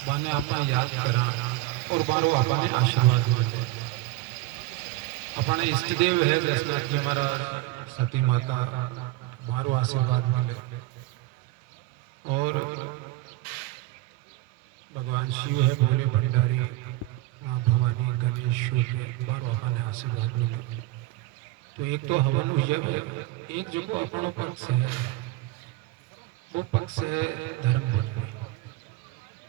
बाने आपने याद करा और बारो आपने आशीर्वाद मिले। अपने इष्ट देव है जसनाथ जी महाराज, सती माता, बारो आशीर्वाद मिले। और भगवान शिव है, भोले भंडारी, माँ भवानी, गणेश, सूर्य, बारो अपने आशीर्वाद मिले। तो एक तो हवन हुई है, एक जो को अपनो पक्ष है वो पक्ष है धर्म पत्नी।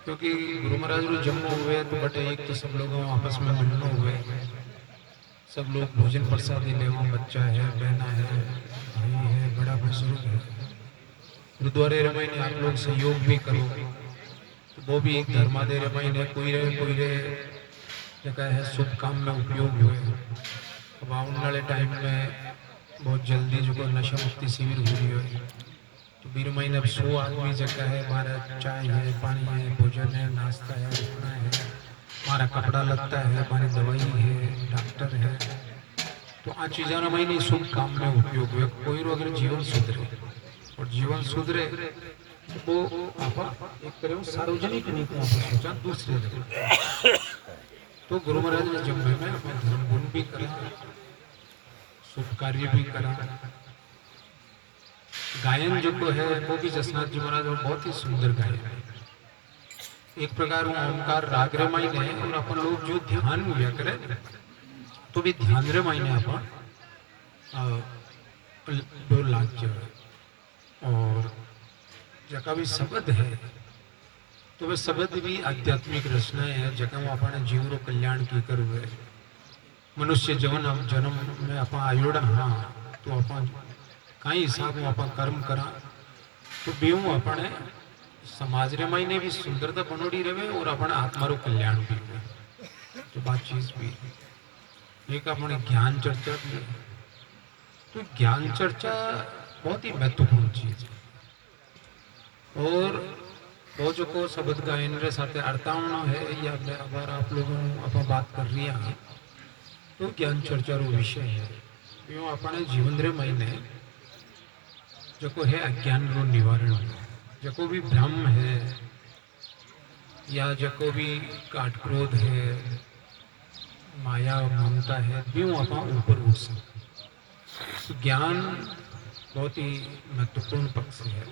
क्योंकि गुरु महाराज रो जन्म हुए तो बटे एक तो सब लोगों आपस में मिलना हुए, सब लोग भोजन प्रसादी ले, बच्चा है, बहना है, भाई है, बड़ा बुजुर्ग है। गुरुद्वारे रमाई आप लोग सहयोग भी करो तो वो भी एक धर्मादे रमाई ने कोई रे जगह है शुभ काम में उपयोग हुए। अब आने वाले टाइम में बहुत जल्दी जो को नशा मुक्ति शिविर हो रही है, तो बीर महीने अब 100 आदमी जगह है, हमारा चाय है, पानी है, भोजन है, नाश्ता है, रुकना है, हमारा कपड़ा लगता है, हमारी दवाई है, डॉक्टर है। तो आ चीज़ों महीने शुभ काम में उपयोग हुए। कोई रो अगर जीवन सुधरे और जीवन सुधरे तो वो आप एक तरह सार्वजनिक नीति में सोचा दूसरे जगह। तो गुरु महाराज ने जम्मे में अपने धर्म गुण भी करा, शुभ कार्य भी करा। गायन जो को है वो भी जसनाथ जी महाराज और बहुत ही सुंदर गायन है। एक प्रकार वो ओंकार राग रे मायने और अपन लोग जो ध्यान हुआ करे तो भी ध्यान रे मायने अपन दो लाख जो है। और जगह भी शब्द है तो वे शब्द भी आध्यात्मिक रचनाएं है, जगह अपन जीव रो कल्याण की कर हुए। मनुष्य जवन जन्म में अपन आयोड़ा हाँ तो अपन कई हिसाब में अपन कर्म करा तो बेऊ अपने समाज रे मायने भी सुंदरता बनोड़ी रहे और अपने आत्मा रो कल्याण भी हुए। तो बात चीज भी एक अपने ज्ञान चर्चा भी है। तो ज्ञान चर्चा बहुत ही महत्वपूर्ण चीज है। और वो जो को शब्द गायन रे साथे अर्तावना है या अगर आप लोगों अपन बात कर रही हैं तो ज्ञान चर्चा रो विषय है। यूँ अपने जीवन रे महीने जो को है अज्ञान रो निवारण, जो को भी भ्रम है या जो को भी काट क्रोध है, माया ममता है, यूँ अपन ऊपर उठ सकते। तो ज्ञान बहुत ही महत्वपूर्ण पक्ष है।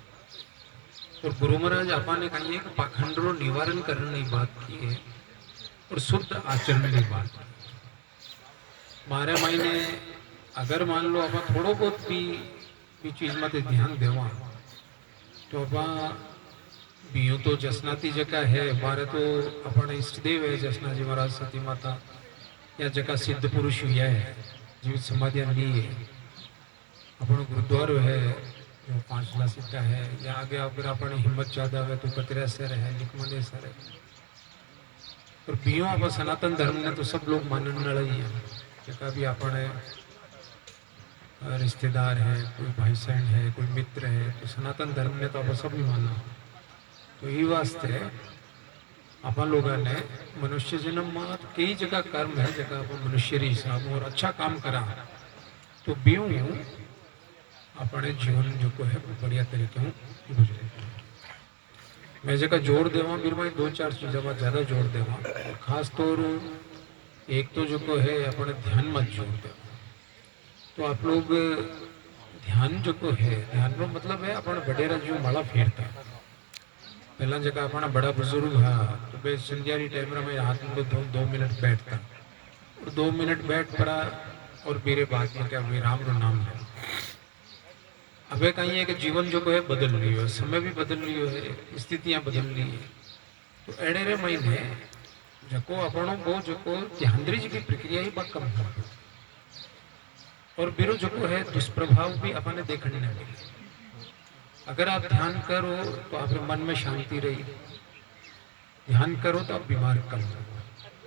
और गुरु महाराज आपा ने कही है कि पाखंड रो निवारण करने की बात की है और शुद्ध आचरण की बात की। मारे मायने अगर मान लो आप थोड़ो बहुत भी चीज मत ध्यान देवा तो आप बियो तो जसनाती जगह है, बारे तो अपने इष्ट देव है जसना जी महाराज, सती माता, या जगह सिद्ध पुरुष हुआ है जीवित समाधि ली है। अपन गुरुद्वारो है जो 5 सिद्धा है, या आगे अगर अपन हिम्मत ज्यादा है तो कतरेसर है, लिखमनेसर है। और बियो आप सनातन धर्म ने तो सब लोग मानने वाला ही है। जगह भी अपने रिश्तेदार है, कोई भाई बहन है, कोई मित्र है, तो सनातन धर्म ने तो आप सब ही माना। तो ये वास्ते अपन लोगों ने मनुष्य जन्म में कई जगह कर्म है, जगह अपन मनुष्य हिसाब और अच्छा काम करा तो बीऊ अपने जीवन जो को है बढ़िया तरीके से गुजरे। मैं जगह जोड़ देवा फिर मैं 2-4 चीज़ों में ज़्यादा जोड़ देवा। खास तौर एक तो जो को है अपने ध्यान मत जोड़ देवा। तो आप लोग ध्यान जो को है, ध्यान में मतलब है अपन बडेरा जो माला फेरता। पहला जगह अपना बड़ा बुजुर्ग हाँ तो भाई संध्यारी टाइम में मेरे हाथ में तो 2 मिनट बैठता और 2 मिनट बैठ पड़ा और मेरे बाद में क्या मेरे राम रो नाम है। अबे कहीं है कि जीवन जो को है बदल रही हो, समय भी बदल रही है, स्थितियां बदल रही है। तो एड़े रे महीने जको अपनो वो जको ध्यान की प्रक्रिया ही बहुत कम कर और बिरो जको है दुष्प्रभाव भी अपने देखने नहीं मिले। अगर आप ध्यान करो तो आपके मन में शांति रही, ध्यान करो तो आप बीमार कम हो।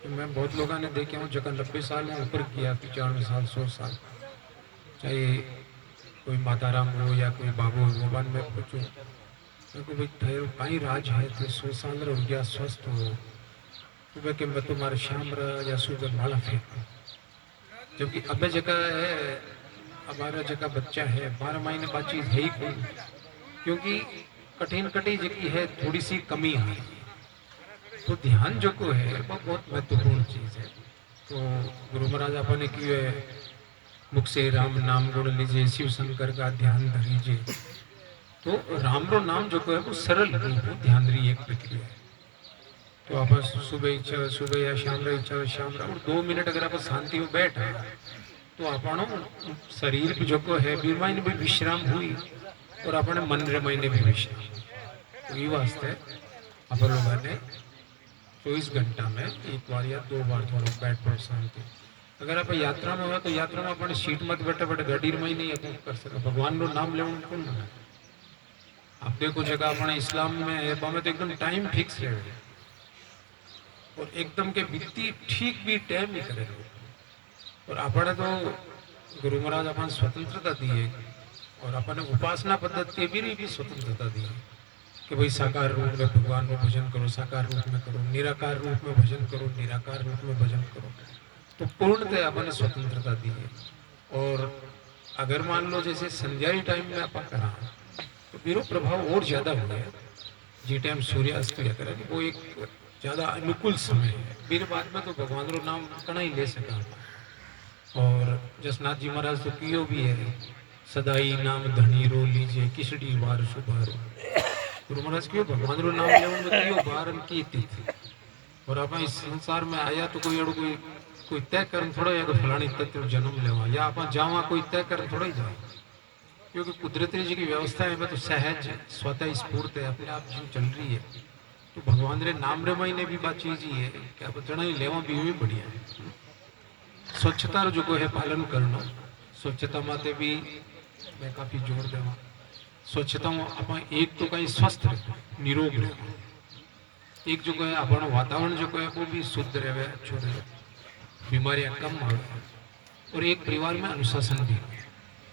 तो मैं बहुत लोगों ने देखे हूँ जगह 90 साल है ऊपर किया, 95 साल 100 साल, चाहे कोई माताराम हो या कोई बाबू हो, भगवान में पूछो देखो भाई ठहरो कहीं राज है तो 100 साल रह गया स्वस्थ हो तो मैं कि मैं तुम्हारे शाम रहा या सुबह माला फेंक। जबकि अब जगह है हमारा जगह बच्चा है 12 महीने बाद चीज है ही कोई, क्योंकि कठिन कटी जगह है थोड़ी सी कमी है। तो ध्यान जो को है वो बहुत महत्वपूर्ण चीज है। तो गुरु महाराज आपने क्यों है मुख से राम नाम गुण लीजिए शिव शंकर का ध्यान धरीजिए। तो राम रो नाम जो को है वो सरल रूप है, ध्यान री एक प्रक्रिया है। तो आप सुबह इच्छा सुबह या शाम रे इच्छा शाम रे और 2 मिनट अगर आप शांति में बैठा तो आपनो शरीर भी जो को है बीमारी भी विश्राम हुई और अपने मन रे महीने भी विश्राम। तो ये वास्ते अपन लोगों ने 24 घंटा में एक बार या 2 बार थोड़ा बैठ पाओ शांति। अगर आप यात्रा में हो तो यात्रा में अपने सीट मत बैठे बैठे गाड़ी में ही नहीं अपन कर सके भगवान रो नाम ले कौन ना। आप देखो जगह अपने इस्लाम में है तो एकदम टाइम फिक्स रहे और एकदम के बीती ठीक भी टाइम ही करे और अपने तो गुरु महाराज अपन स्वतंत्रता दी है और अपने उपासना पद्धति भी स्वतंत्रता दी है कि भाई साकार रूप में भगवान को भजन करो, साकार रूप में करो, निराकार रूप में भजन करो, निराकार रूप में भजन करो। तो पूर्णतः अपने स्वतंत्रता दी है। और अगर मान लो जैसे संध्या टाइम में आप करा तो बीरो प्रभाव और ज्यादा हो गया। जी टाइम सूर्यास्त किया करे वो एक ज्यादा अनुकूल समय है। फिर बाद में तो भगवान रो नाम कना ही ले सका। और जसनाथ जी महाराज तो कियो भी है सदाई नाम धनी रो लीजिए किसड़ी बार सुबारो। गुरु महाराज क्यों भगवान रो नाम लेवन में क्यों बारन की थी। और आप इस संसार में आया तो कोई अड़ो कोई तय कर्म थोड़ा या फलानी तत्व जन्म लेवा या आप जावा कोई तय कर्म थोड़ा ही जाओ। क्योंकि कुदरती जी की व्यवस्था है तो सहज स्वतः स्फूर्त है अपने आप जो चल रही है। तो भगवान रे नाम रे महीने भी बात चीज ही है कि आप जना ही लेवा भी बढ़िया है। स्वच्छता जो को है पालन करना स्वच्छता माते भी मैं काफी जोर देवा। स्वच्छता अपन एक तो कहीं स्वस्थ रहे निरोग रहे एक जो है अपन वातावरण जो है वो भी शुद्ध रहे अच्छो रहे बीमारियां कम आवे और एक परिवार में अनुशासन भी।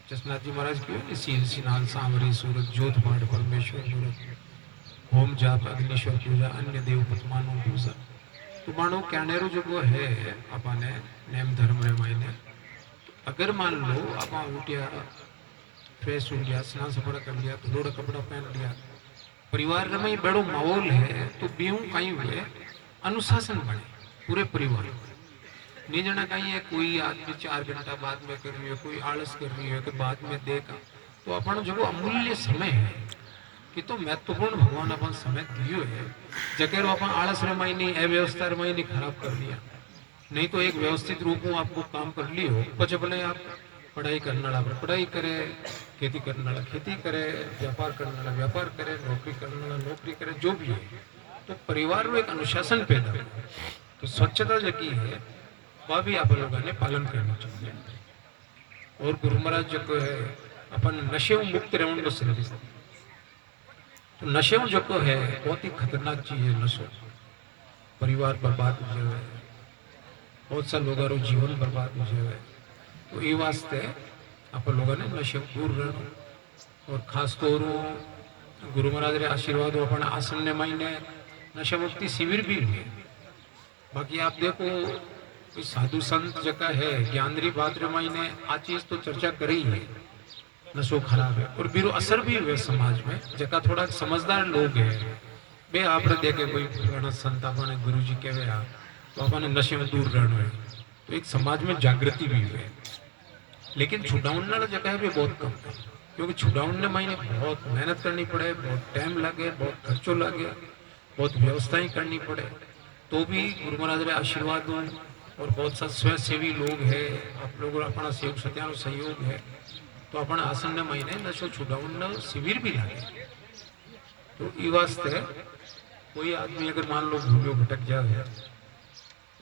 जसनाथ जी महाराज क्यों सील सिनान सांवरी सूरत जोत पाठ परमेश्वर मूरत होम जाप अग्निश्वर पूजा अन्य देव पतमानो पूजा। तो मानो कैनेरो जो है अपने नेम धर्म रे मायने अगर मान लो आप उठिया फ्रेश हो गया स्नान सफर कर लिया धोड़ा कपड़ा पहन लिया परिवार में बड़ो माहौल है तो बेहू कहीं हुए अनुशासन बने पूरे परिवार नहीं जाना कहीं है कोई आदमी 4 घंटा बाद में कर रही है कोई आलस कर रही है कि बाद में देखा। तो अपन जो अमूल्य समय है कि तो महत्वपूर्ण भगवान अपन समय दियो है जगह अपन आलस रमाई नहीं अव्यवस्था रमाई नहीं खराब कर लिया। नहीं तो एक व्यवस्थित रूप में आपको काम कर लियो पच भले आप पढ़ाई करने वाला पढ़ाई करे खेती करने वाला खेती करे व्यापार करने वाला व्यापार करे नौकरी करने वाला नौकरी करे जो भी है तो परिवार में एक अनुशासन पैदा हो। तो स्वच्छता जो की है वह भी आप लोगों ने पालन करना चाहिए। और गुरु महाराज जो है अपन नशे मुक्त रहने को सिद्ध। तो नशे जो है बहुत ही खतरनाक चीज है नशो परिवार बर्बाद हो जाए बहुत सा लोगों जीवन बर्बाद हो जाए। तो ये वास्ते आप लोगों ने नशे दूर रहना और खास तौर गुरु महाराज रे आशीर्वाद अपन आसन ने महीने नशा मुक्ति शिविर भी हुए। बाकी आप देखो साधु संत जगह है ज्ञानरी भाद्र महीने आ चीज तो चर्चा करी है नशो खराब है और बीरो असर भी हुए समाज में जगह थोड़ा समझदार लोग है बे आप देखे कोई पुराना संत अपने गुरु जी कहे तो अपने नशे में दूर रहना है तो एक समाज में जागृति भी हुए। लेकिन छुड़ाउन वाला जगह भी बहुत कम है क्योंकि छुड़ाउन महीने बहुत मेहनत करनी पड़े बहुत टाइम लगे बहुत खर्चो लगे बहुत व्यवस्थाएं करनी पड़े। तो भी गुरु महाराज रे आशीर्वाद और बहुत सा स्वयंसेवी लोग है आप लोग अपना सेवक सत्यान सहयोग है तो अपन आसन महीने नशो छुड़ाउन शिविर भी लगे। तो ये वास्ते कोई आदमी अगर मान लो भूलो भटक जाए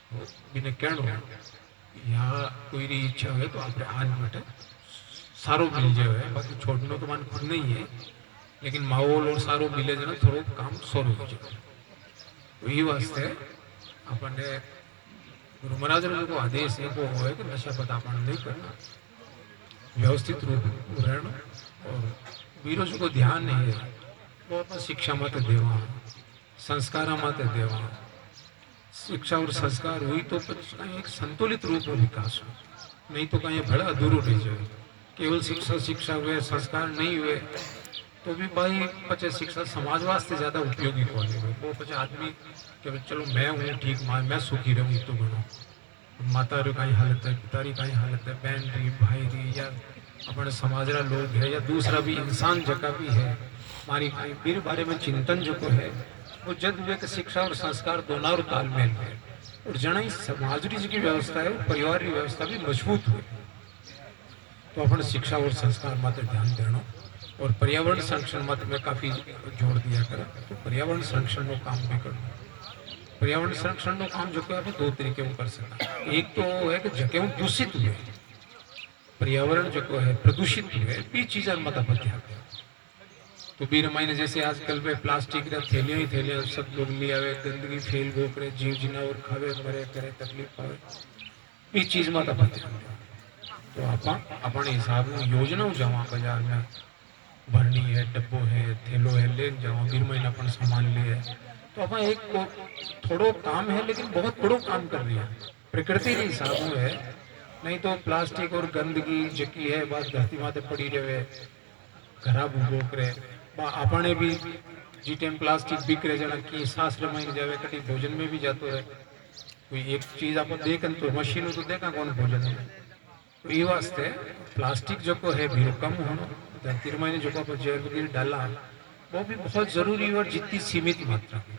तो बिना कहना यहाँ कोई री इच्छा है तो आप आज बटे सारो मिल जाए बाकी छोड़ने तो मन खुद नहीं है लेकिन माहौल और सारो मिले जाए थोड़ा काम सोरो हो जाए। तो ये वास्ते अपने गुरु महाराज ने जो आदेश है वो है कि नशा पदापान नहीं करना व्यवस्थित रूप में रहना और वीरों को ध्यान नहीं है वो अपना शिक्षा मत देवा संस्कार मत देवा शिक्षा और संस्कार हुई तो एक संतुलित रूप में विकास हो नहीं तो कहीं भला अधूरो रह जाए। केवल शिक्षा शिक्षा हुए संस्कार नहीं हुए तो भी भाई पचे शिक्षा समाज वास्ते ज़्यादा उपयोगी कौन है वो पचे आदमी कि भाई चलो मैं हूँ ठीक मैं सुखी रहूँ तो घणो माता री काई हालत है पिता री काई हालत है बहन री भाई री या अपने समाज रा लोग है या दूसरा भी इंसान जका भी है मारी काई मेरे बारे में चिंतन जो को है वो जब वे शिक्षा और संस्कार दोनों रो तालमेल है और जना ही समाज री की व्यवस्था है परिवार की व्यवस्था भी मजबूत हुई तो अपन शिक्षा और संस्कार मात्र ध्यान देना और पर्यावरण संरक्षण मात्र में काफ़ी जोर दिया करें तो पर्यावरण संरक्षण नो काम भी करना पर्यावरण संरक्षण नो काम जो है दो तरीके में कर सकता एक तो है कि जगह दूषित हुए पर्यावरण जो है प्रदूषित हुए ये चीज़ मत अपन ध्यान दें तो भी रमाई जैसे आजकल में प्लास्टिक थैलियाँ ही थैलियाँ सब लोग ले आवे गंदगी फैल गो करे जीव जिनावर खावे मरे करे तकलीफ पावे ये चीज़ मत अपन ध्यान दें तो आप अपने हिसाब में योजना जावा बाजार में भरनी है डब्बो है थैलो है ले जाओ बीर महीना अपन सामान ले है तो अपन एक थोड़ो काम है लेकिन बहुत बड़ो काम कर रही है प्रकृति के हिसाब में है नहीं तो प्लास्टिक और गंदगी जकी है बात धरती माते पड़ी रहे खराब उभो करे अपने भी जी टाइम प्लास्टिक बिक रहे जना की सांस रमाई जावे कटी भोजन में भी जातो है कोई एक चीज आप देखन तो मशीन तो देखा कौन भोजन में तो ये वास्ते प्लास्टिक जो को है भी कम होना धरती रमाई जो को जैव वगैरह डाला वो भी बहुत जरूरी है और जितनी सीमित मात्रा में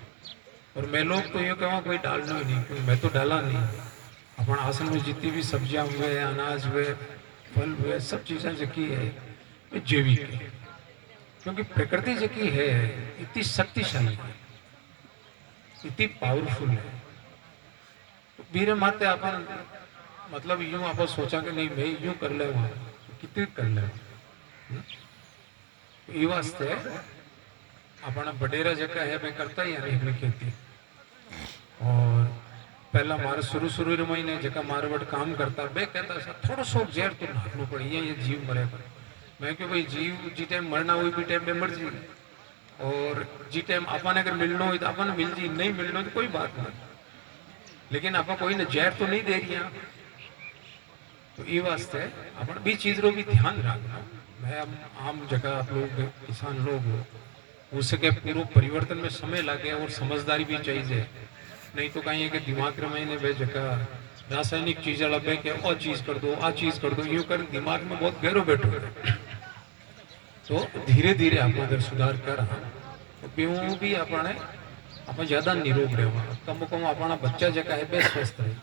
और मैं लोग तो ये कहूँ कोई डालना ही नहीं क्योंकि मैं तो डाला नहीं अपन आसन में जितनी भी सब्जियां हुए अनाज हुए फल हुए सब चीज़ें जकी है ये जैविक है क्योंकि प्रकृति जकी है इतनी शक्तिशाली है इतनी पावरफुल है वीर माते अपन मतलब यूं आप सोचा कि नहीं मैं यूं कर ले वहां कितनी कर ले ये वास्ते अपना बडेरा जगह है मैं करता ही नहीं अपनी खेती और पहला मारे शुरू महीने जगह मारे बट काम करता मैं कहता था थोड़ा सो जेर तो नाखना पड़ी ये जीव मरे पर मैं क्यों भाई जीव जी टाइम मरना हुई भी टाइम में मर जी और जी टाइम अपन अगर मिलना हो तो अपन मिल जी नहीं मिलना तो कोई बात नहीं लेकिन आप कोई ने जहर तो नहीं दे रही तो ये वास्ते अपन भी चीज रो भी ध्यान रखना मैं आम जगह आप लोग किसान लोग हो हो सके पूरा परिवर्तन में समय लगे और समझदारी भी चाहिए नहीं तो कहीं है कि दिमाग रमाईने वे जगह रासायनिक चीज वाला बे के और चीज कर दो आ चीज कर दो यूं कर दिमाग में बहुत गहरो बैठो तो धीरे धीरे आप अगर सुधार कर तो पीऊँ भी अपने आप ज्यादा निरोग रहे कम कम अपना बच्चा जगह है बे स्वस्थ रहे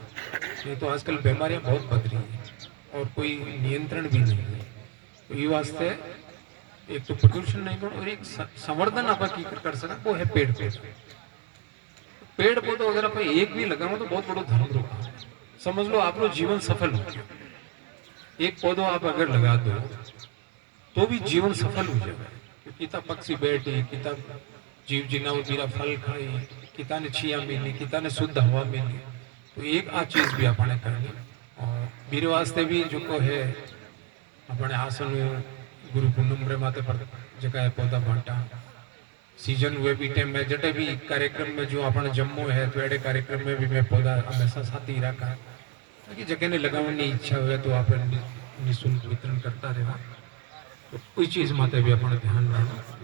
नहीं तो आजकल बीमारियां बहुत बढ़ रही है और कोई नियंत्रण भी नहीं है तो ये वास्ते एक तो प्रदूषण नहीं बनो और एक संवर्धन आप कर सकते वो है पेड़ पौधे पेड़ पौधे अगर आप एक भी लगाओ तो बहुत बड़ा धर्म रोका समझ लो आप जीवन सफल हो एक पौधो आप अगर लगा दो तो भी जीवन सफल हो जाएगा किता पक्षी बैठे किता जीव जिनावर मेरा फल खाई किता ने छिया मिली किता ने शुद्ध हवा मिली तो एक आ चीज भी अपने करनी और मेरे वास्ते भी जो को है अपने आसन गुरु पूर्णिम माते पर जगह है पौधा बांटा सीजन हुए भी टाइम में जटे भी कार्यक्रम में जो अपने जम्मू है तो एडे कार्यक्रम में भी मैं पौधा हमेशा साथ ही रखा ताकि जगह ने लगाने की इच्छा हुए तो आप निःशुल्क वितरण करता रहा तो कोई चीज़ माते भी अपने ध्यान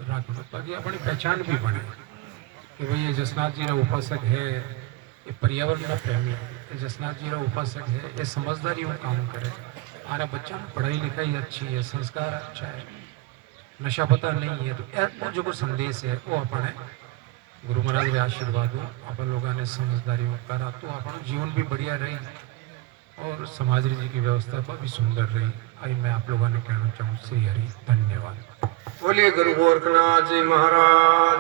रखना ताकि अपनी पहचान भी बने कि भाई ये जसनाथ जी रा उपासक है ये पर्यावरण का प्रेमी है जसनाथ जी रा उपासक है ये समझदारी वो काम करे हमारा बच्चा पढ़ाई लिखाई अच्छी है संस्कार अच्छा है नशा पता नहीं है तो वो जो संदेश है वो अपने गुरु महाराज के आशीर्वाद हो अपन लोगों ने समझदारी करा तो अपन जीवन भी बढ़िया रही और समाज जी की व्यवस्था पर भी सुंदर रही आई मैं आप लोगों ने कहना चाहूँ श्री हरि धन्यवाद। बोलिए गुरु गोरखनाथ जी महाराज।